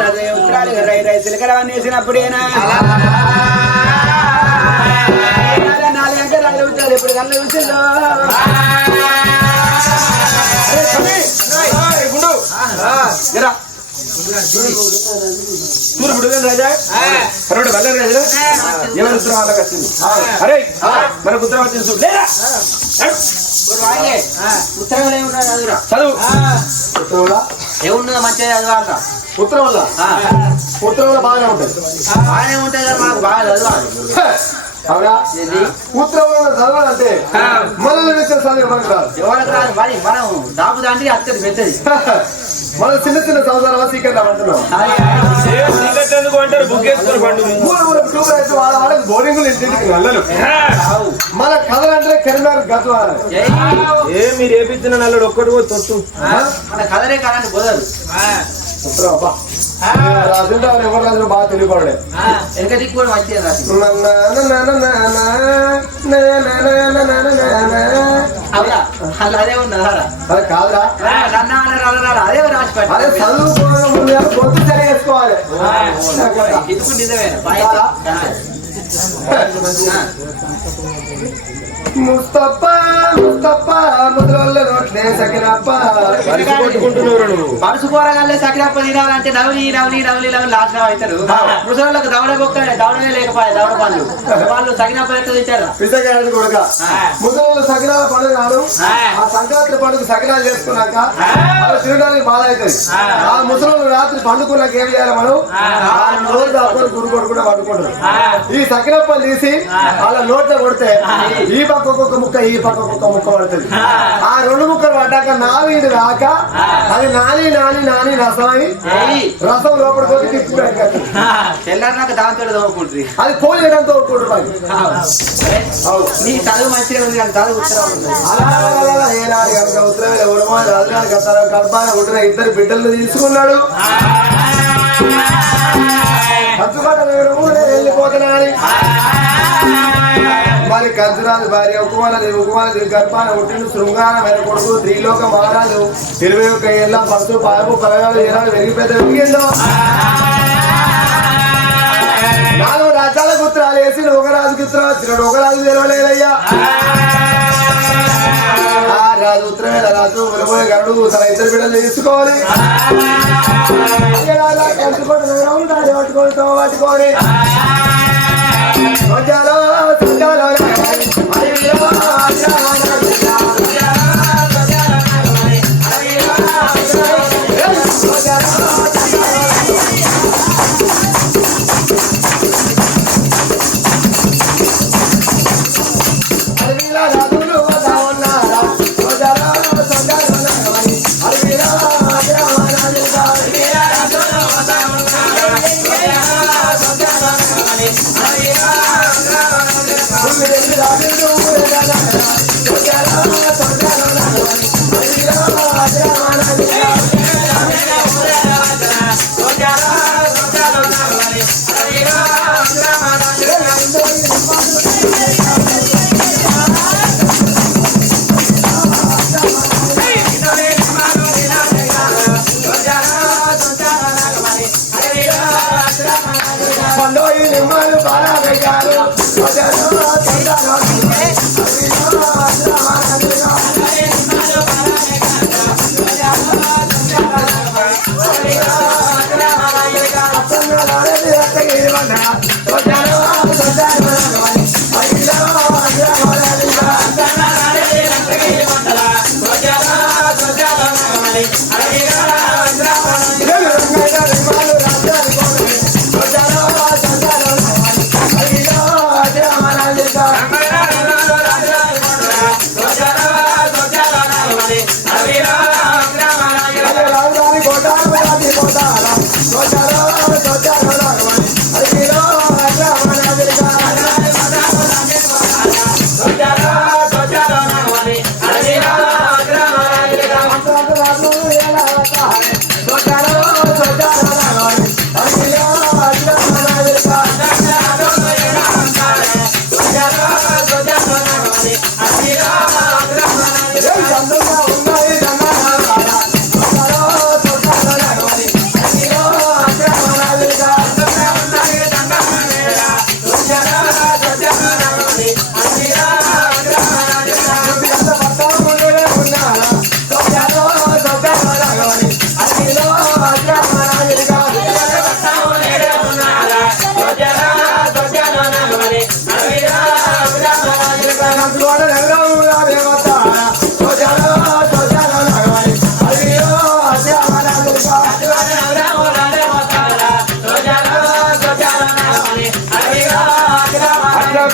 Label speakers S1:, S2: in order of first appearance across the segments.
S1: ఉత్తరాలు రై రైతులు ఇక్కడ వేసినప్పుడేనా నాలుగు ఉంటారు ఇప్పుడు కళ్ళు రాజా? కరోడు వెళ్ళరు రాజా. ఎవరు ఉత్తరం వాళ్ళకి వచ్చింది. అరే మనకు ఉత్తరం వచ్చింది చూడు.
S2: ఉత్తరం
S1: చదువు.
S3: ఉత్తరంలో
S2: ఏముండదు మంచిగా చదవాలరా
S3: ఉత్తరంలో ఉత్తరంలో బాగానే ఉంటుంది.
S2: బాగానే ఉంటుంది కదా మనకు బాగా చదవాలి
S3: అవునా చదవాలంటే మనల్ని చదివి
S2: ఎవరికి మరి మనం దాపు
S3: మనం చిన్న చిన్న సంవత్సరాల అంటున్నాం బోరింగ్. మన కథలు అంటే కరీంనగర్
S2: జై.
S1: ఏ మీరు ఏపించిన నల్లుడు ఒక్కడు కూడా తొట్టు
S2: మన
S3: ఉత్తరం అబ్బా రాజుంటే ఎవరు రాజు బాగా తెలియకూడదు
S2: వెనక దిక్కు కూడా అలా అదే ఉన్నదారా
S3: అది కాదురా
S2: అదే రాసి పెట్టి
S3: అదే చదువుకోవడం ముందు సరి వేసుకోవాలి
S2: ఇది నిజమే
S3: ముస్తఫా ముస్తఫా రోట్లే
S2: సకిరప్ప తినాలంటే నవలి నవలి నవలి నవలి నాశనం అవుతారు. ముసలోళ్ళకి దవడ బొక్క దవడమే లేకపోయా దవడ పళ్ళు వాళ్ళు సకినప్ప ఎట్లా తింటారు?
S3: పిసగాడి కొడుక. ముసలి సకినాల పండుగ నాడు ఆ. సంక్రాంతి పండుగ సకినాలు చేసుకున్నాక వాళ్ళు తినడానికి బాధ అవుతుంది ఆ ముసలి రాత్రి పండుకున్నాక ఏం చేయాలి మనం? ఆ. రోజు దాపుకొని గురు కొడుకుంటే పండుకుంటారు. ఈ సకినప్పలు తీసి వాళ్ళ నోట్లో కొడితే ఈ పక్క ఒక్కొక్క ముక్క ఈ పక్క ఒక్కొక్క ముక్క పడుతుంది. ఆ రెండు ముక్కలు పడ్డాక నాలుగు రాక అది నాని నాని నాని రసమై రసం లోపల
S2: దాంతో తోముకుంటుంది
S3: అది ఒక్కోటి రూపాయలు
S2: నీ చదువు మంచిగా ఉంది కానీ చదువు ఉత్తరం
S3: అలా ఏనాడు కనుక ఉంటున్న ఇద్దరు బిడ్డలను తీసుకున్నాడు. మరి భార్య ఉకుమాల దేవి గర్భాన పుట్టిన శృంగారమైన కొడుకు త్రిలోక మహారాజు. ఇరవై ఒక్క ఏళ్ళ పసు పాయము పరగాలు ఏనాడు వెరిగి పెద్ద వెరిగిందో నాలుగు రాజ్యాల గుత్రాలు వేసి లోకరాజు గుత్రం వచ్చినాడు ఒకరాజు తెలవలేదయ్యా. రాజు ఉత్తరమే రాజు విలబోయే గరుడు తన ఇద్దరు బిడ్డలు తీసుకోవాలి. పట్టుకొని పట్టుకొని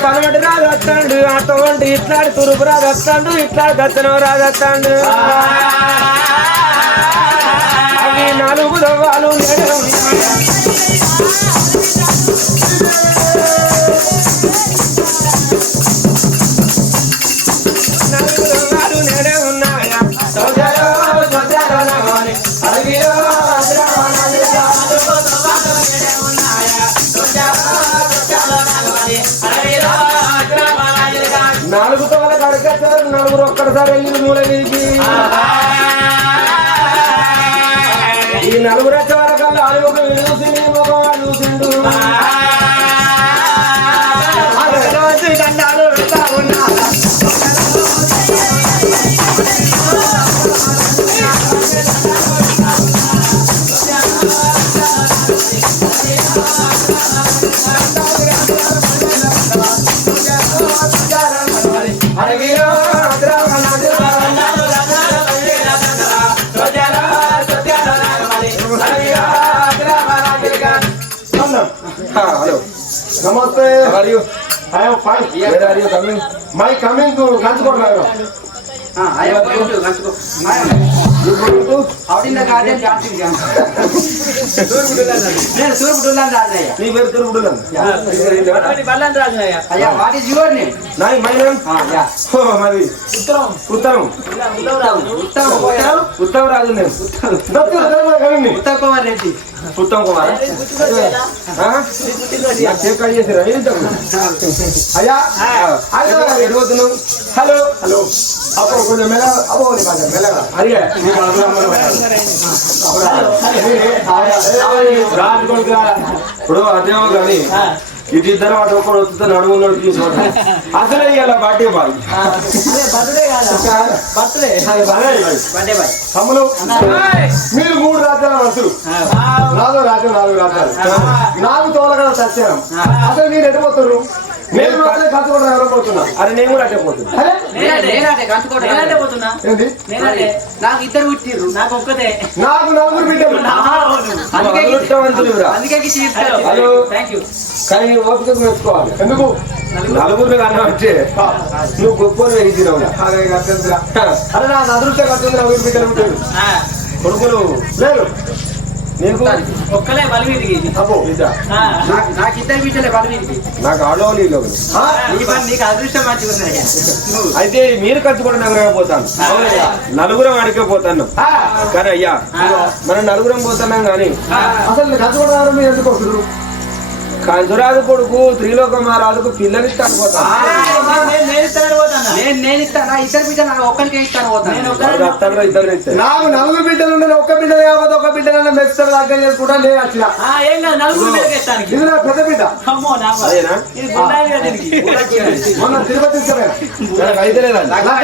S3: పదమటి రాదు వస్తాడు ఆటో వంటి
S1: ఇట్లాడు తురుపు రాదు వస్తాడు ఇట్లాడు దత్తనం రాదు వస్తాడు అవి నాలుగు దవ్వాలు నేను నలుగురు ఒక్కసారి వెళ్ళి మూల వీరికి
S3: నమస్తే
S1: are you
S3: I am fine.
S1: Where are you coming
S3: my coming to కంచుకోవడం
S2: ఆ, అయ్యా పోయిండు, కలుసుకో. Out in the garden dancing dance. నేను తూర్పు డుల్లాని రాజయ్య
S1: నీ పేరు తిరుగుడు
S2: అయ్యా వాట్ ఈస్ యువర్ నేమ్?
S1: నాయ్ మై నేమ్?
S2: యా.
S1: ఓ, మరి. ఉత్తరం. ఉత్తరం.
S2: ఉత్తమ్ ఉత్తమ్
S1: ఉత్తమ రాజు నేను
S2: ఉత్తమ్ కుమార్ రెడ్డి
S1: ఉత్తమ్ కుమార్? తమ్ముడు?
S3: అయ్యా
S1: పోతున్నావు? హలో
S3: హలో అప్పుడు కొంచెం మెల్ల అబ్బో నీ కొంచెం మెల్లగా
S1: అడిగా రాజు కొడుకా ఇప్పుడు అదేమో కానీ ఇటు ఇద్దరు అటు ఒకడు వస్తుంది నడుములోకి తీసుకోవడం అసలే ఇలా బాటే బాయ్
S3: తమ్ముడు మీరు మూడు రాజ్యాల వరుసలు నాలుగు రాజ్యం నాలుగు రాజ్యాలు. నాలుగు తోలగా సత్యం అసలు మీరు ఎటు పోతున్నారు? నేను మాత్రం కంచుకోవడం ఎవరు పోతున్నా
S1: అరే నేను కూడా అటే పోతున్నా.
S2: నాకు ఇద్దరు పుట్టిర్రు.
S4: నాకు ఒక్కతే.
S3: నాకు నలుగురు బిడ్డలు.
S2: అందుకే
S1: అదృష్టవంతులురా. కానీ ఓపిక మెచ్చుకోవాలి
S3: ఎందుకు?
S1: నలుగురిని కన్నబట్టే నువ్వు గొప్ప ఎగిరినావు
S3: అరే ఇక తెలుసురా. అరే నా అదృష్టం కట్టుంది నలుగురు బిడ్డలు పుట్టారు
S1: కొడుకులు.
S3: లేదు.
S1: నీకు?
S4: ఒక్కలే బలి
S3: అబ్బో
S2: నాకు ఇద్దరు బిడ్డలే
S1: నాకు ఆడవాళ్ళు?
S2: నీ నీకు అదృష్టం
S1: అయితే మీరు కట్టుకోవడం నగరమే పోతాను. నలుగురం అడిగే పోతాను. కానీ అయ్యా. మనం నలుగురం పోతున్నాం కానీ
S3: అసలు కంచుకోవడం మీరు ఎందుకు వస్తున్నారు
S1: కంచురాజు కొడుకు త్రిలోకమారాజుకు పిల్లనిస్తాను పోతా
S4: నేను
S2: నేను ఇస్తాను. ఇద్దరు నాకు ఒక్కరికే ఇస్తాను పోతాను.
S3: నాకు నలుగురు బిడ్డలు ఉండే ఒక్క బిడ్డ కాకపోతే ఒక బిడ్డ మెస్తారు దగ్గర చేసుకుంటా
S4: ఏం కాదు నలుగురు
S3: ఇది నా పెద్ద బిడ్డ. మొన్న తిరుపతి తిరుపతి
S1: అట్లా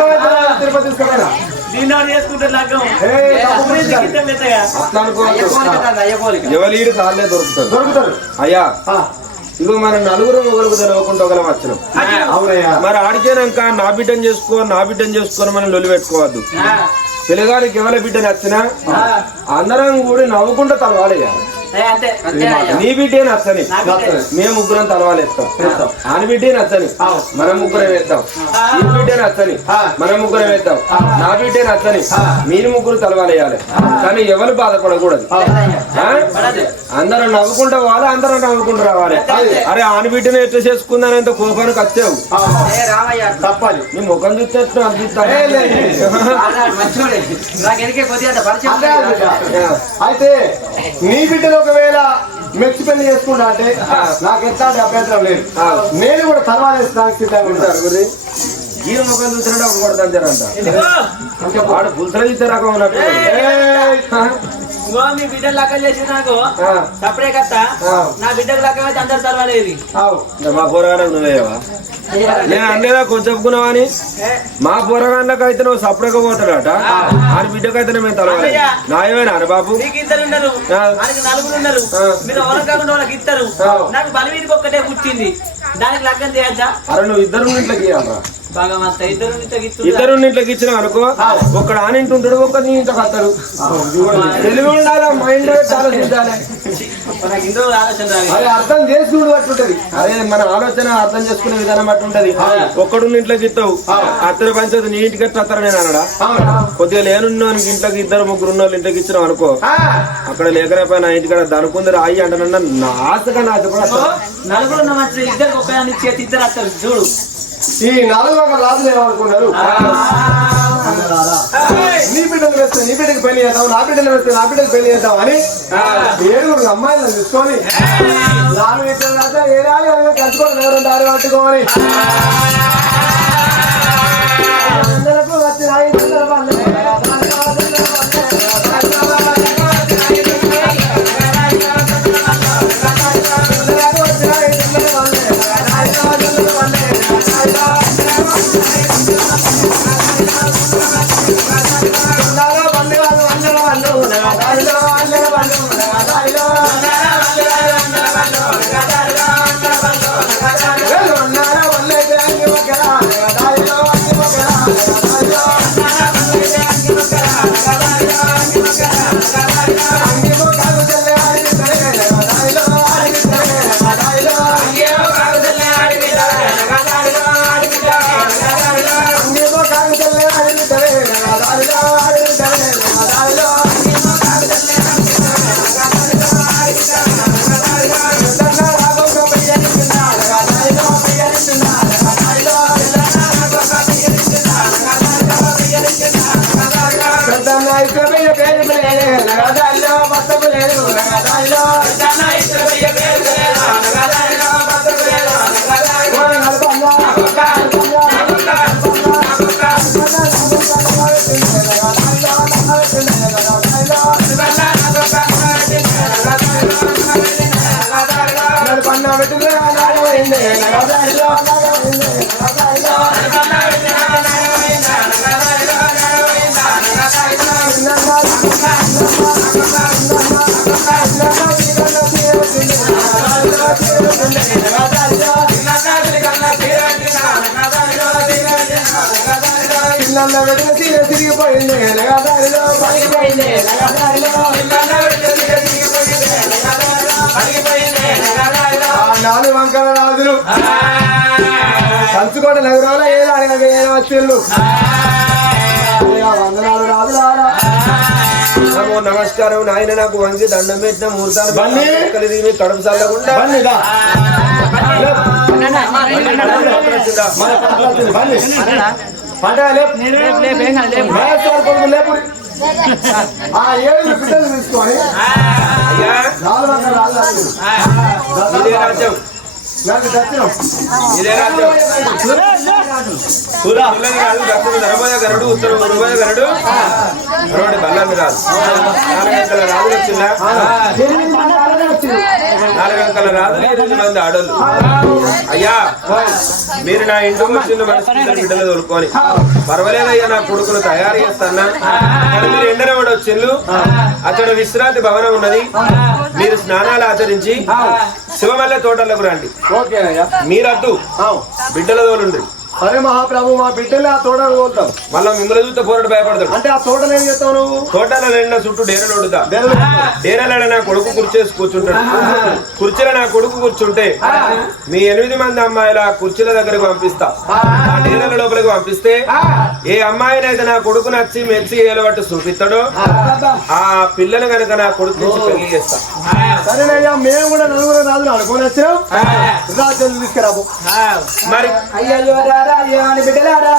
S2: అయ్య
S1: ఇగో మనం నలుగురు ఒకరికి తెలవకుండా ఒకరం వచ్చినాం
S3: అవునయ్యా
S1: మరి ఆడికేనాక నా బిడ్డను చేసుకో నా బిడ్డను చేసుకొని మనం లొలి పెట్టుకోవద్దు. పిల్లగానికి ఎవరి బిడ్డ నచ్చినా అందరం కూడా నవ్వుకుంటూ తలవాలయ్యా నీ బిడ్డే నచ్చని
S4: నా.
S1: మేము ముగ్గురం తలవాలేస్తాం. ఆని బిడ్డే నచ్చని మనం ముగ్గురం వేస్తాం ఈ బిడ్డే నచ్చని మనం ముగ్గురం వేస్తాం నా బిడ్డే నచ్చని మీరు ముగ్గురు తలవాలేయాలి. కానీ ఎవరు బాధపడకూడదు? అందరం నవ్వుకుంటూ పోవాలి అందరం నవ్వుకుంటూ రావాలి. అరే ఆని బిడ్డను ఎట్లా చేసుకుందానంత కోపానికి వచ్చావు?
S3: తప్పాలి.
S1: నీ ముఖం చూస్తే.
S3: అయితే నీ బిడ్డను ఒకవేళ మెచ్చి పెళ్ళి చేసుకుంటా అంటే నాకు ఎట్లాంటి అభ్యంతరం లేదు. నేను కూడా తర్వాలేస్తానికి సిద్ధంగా ఉంటాను
S1: ఈ ముఖం చూసినట్టు ఒక కొడతాను జరంట
S4: ఎందుకు?
S1: వాడు పులుసలు ఇచ్చే రకం ఉన్నట్టు
S4: మీ బిడ్డలు లెక్క చేసి నాకు. సపరే కత్త.
S1: ఆ.
S4: నా బిడ్డకు లెక్క అయితే అందరు తర్వాలేదు
S1: ఇంకా మా పోరగానే నువ్వేవా నేను అన్నేదా కొంచెం చెప్పుకున్నావని? మా పోరగాళ్ళకి అయితే నువ్వు సపరేట్గా పోతాడట ఆని బిడ్డకైతే మేము తలవాలి
S4: అన్నయ్య.
S1: నాయమేనా అరే బాబు?
S4: నీకు ఇద్దరు ఉన్నారు. నలుగురు ఉన్నారు. మీరు ఎవరు కాకుండా వాళ్ళకి ఇస్తారు.
S1: ఆ.
S4: నాకు బలివీధికి ఒక్కటే పుట్టింది. దానికి లగ్గం చేయొచ్చా
S1: అరే నువ్వు ఇద్దరు ఇంట్లోకి
S4: భగవంత ఇద్దరు
S1: ఇద్దరు ఇంట్లోకి ఇచ్చిన అనుకో ఒక్కడ ఆనింటి ఉంటాడు ఒక్క నీ ఇంట్లో వస్తాడు తెలివి ఉండాలి? మైండ్
S4: ఆలోచన రాలేదు
S3: అది అర్థం చేసి చూడు అట్లుంటది
S1: అదే మన ఆలోచన అర్థం చేసుకునే విధానం బట్టి ఉంటది. ఒక్కడు ఇంట్లోకి ఇస్తావు అత్తర పంచాయతీ నీ ఇంటికి వస్తే అత్తర నేను అనడా? కొద్దిగా లేనున్నోనికి ఇంట్లోకి ఇద్దరు ముగ్గురు ఉన్న వాళ్ళు ఇంటికి ఇచ్చినావు అనుకో అక్కడ లేకరైపోయి నా ఇంటికాడ దనుకుంది రాయి అంటానన్నా నాశగా నాశ కూడా
S4: నలుగురు ఇద్దరు ఒక చేతి ఇద్దరు వస్తారు. చూడు.
S3: ఈ నాలుగు ఒక రాజులు ఏమనుకున్నారు? నీ బిడ్డను వేస్తే నీ బిడ్డకి పెళ్ళి చేద్దాం నా బిడ్డను వేస్తే నా బిడ్డకి పెళ్ళి చేద్దాం అని ఏడుగురు అమ్మాయిలను తీసుకొని నాలుగు ఇద్దరు రాజా ఏ రాలి కలుసుకొని ఎవరు దారి పట్టుకోవాలి అందరకు వచ్చి పెట్టిన తిరిగిపోయింది పలిగిపోయింది నాలుగు వంకల రాజులు కంచుకోట నగరంలో ఏదో ఏదో వచ్చిళ్ళు వందనాలు
S1: నమో నమస్కారం. నాయన నాకు వంగి దండం పెట్టిన ముహూర్తాలు
S3: బండి.
S1: కలిగి కడుపు చల్లకుండా
S3: మన పంట లేపు. లేపు ఆ ఏడు బిడ్డలు తీసుకొని
S1: అయ్యా
S3: నాలుగు నాకు దర్శనం
S1: ఇదే రాజ్యం పిల్లలు కాదు దక్షిణ ధర్మయ గరుడు ఉత్తర ఉరుమయ గరుడు మరొకటి బల్లామి రాదు నాలుగు అంకల రాజులు వచ్చిందా? నాలుగు అంకల రాజులు ఎనిమిది మంది ఆడోళ్ళు. అయ్యా మీరు నా ఇంటికి వచ్చిన ఇద్దరు బిడ్డలు తోలుకొని. పర్వాలేదయ్యా నా కొడుకును తయారు చేస్తానా? కానీ మీరు ఎండనవాడు వచ్చిండ్లు అక్కడ విశ్రాంతి భవనం ఉన్నది. మీరు స్నానాలు ఆచరించి శివమల్ల తోటలకు రండి.
S3: ఓకేనయ్యా
S1: మీరద్దు. బిడ్డల తోలుండ్రి
S3: అరే మహాప్రభు మా బిడ్డలే ఆ తోటను కోలుతాం
S1: మళ్ళా మిమ్మల్ని చూస్తే పోరాడు భయపడతాడు.
S3: అంటే ఆ తోటలు ఏం చేస్తావు నువ్వు?
S1: తోటల నిండా చుట్టూ డేరలు వడుతా
S3: దేవుడు
S1: డేరల నా కొడుకు కుర్చేసి కూర్చుంటాడు. కుర్చీలో నా కొడుకు కూర్చుంటే మీ ఎనిమిది మంది అమ్మాయిల కుర్చీల దగ్గరకు పంపిస్తా. ఆ డేరల లోపలికి పంపిస్తే ఏ అమ్మాయినైతే నా కొడుకు నచ్చి మెచ్చి ఏలబట్టు చూపిస్తాడో ఆ పిల్లని కనుక నా కొడుకు పెళ్ళి చేస్తా.
S3: సరేనయ్యా మేము కూడా నలుగురు రాజులు అనుకుని వచ్చాం రాజ్యం తీసుకురాబో.
S1: మరి
S2: అయ్యో రారా అని బిడ్డలారా